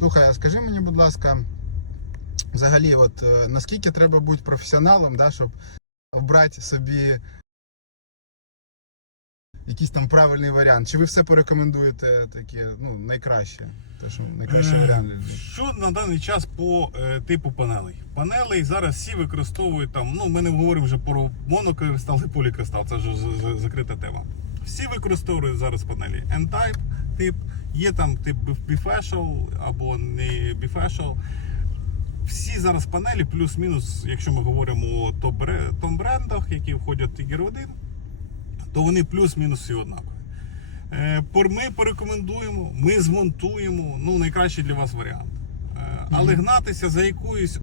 Слухай, а скажи мені, будь ласка, взагалі, от е, наскільки треба бути професіоналом, да, щоб обрати собі якийсь там правильний варіант? Чи ви все порекомендуєте таке, ну, найкраще? Те, що найкращий Е, варіант. Що на даний час по е, типу панелей? Панелей зараз всі використовують там. Ну, ми не говоримо вже про монокристал і полікристал, це вже закрита тема. Всі використовують зараз панелі N-Type тип, є там тип Bifacial або не Bifacial. Всі зараз панелі, плюс-мінус, якщо ми говоримо о топ-бре- топ-брендах, які входять в Tiger 1, то вони плюс-мінус всі однакові. Е, Ми порекомендуємо, ми змонтуємо ну, найкращий для вас варіант. Е, Але гнатися за якоюсь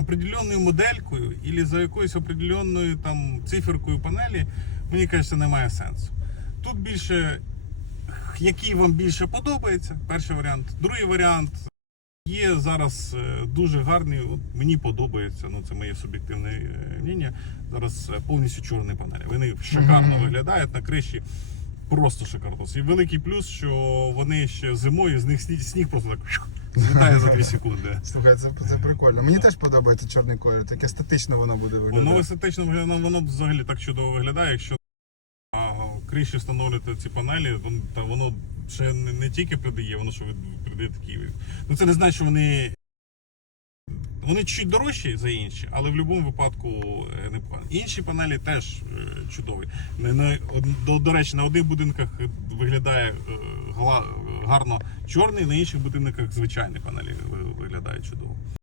определенною моделькою і за якоюсь определенною там циферкою панелі, мені кажеться, немає сенсу. Тут більше, який вам більше подобається, перший варіант. Другий варіант. Є зараз е, дуже гарний, от мені подобається, ну це моє суб'єктивне е, мнення. Зараз е, повністю чорні панелі. Вони шикарно виглядають на криші. Просто шикарно. І великий плюс, що вони ще зимою з них сніг, сніг просто так злітає за 2 секунди. Слухай, це, це прикольно. Мені теж подобається чорний колір, так естетично воно буде виглядати. Воно естетично воно взагалі так чудово виглядає, якщо криші встановлювати ці панелі, то та воно ще не, не тільки придає, воно ще придає такий. Ну це не значить, що вони. Вони чуть дорожчі за інші, але в будь-якому випадку е, непогані. Інші панелі теж е, чудові. До, до речі, на одних будинках виглядає е, гарно чорний, на інших будинках звичайні панелі виглядають чудово.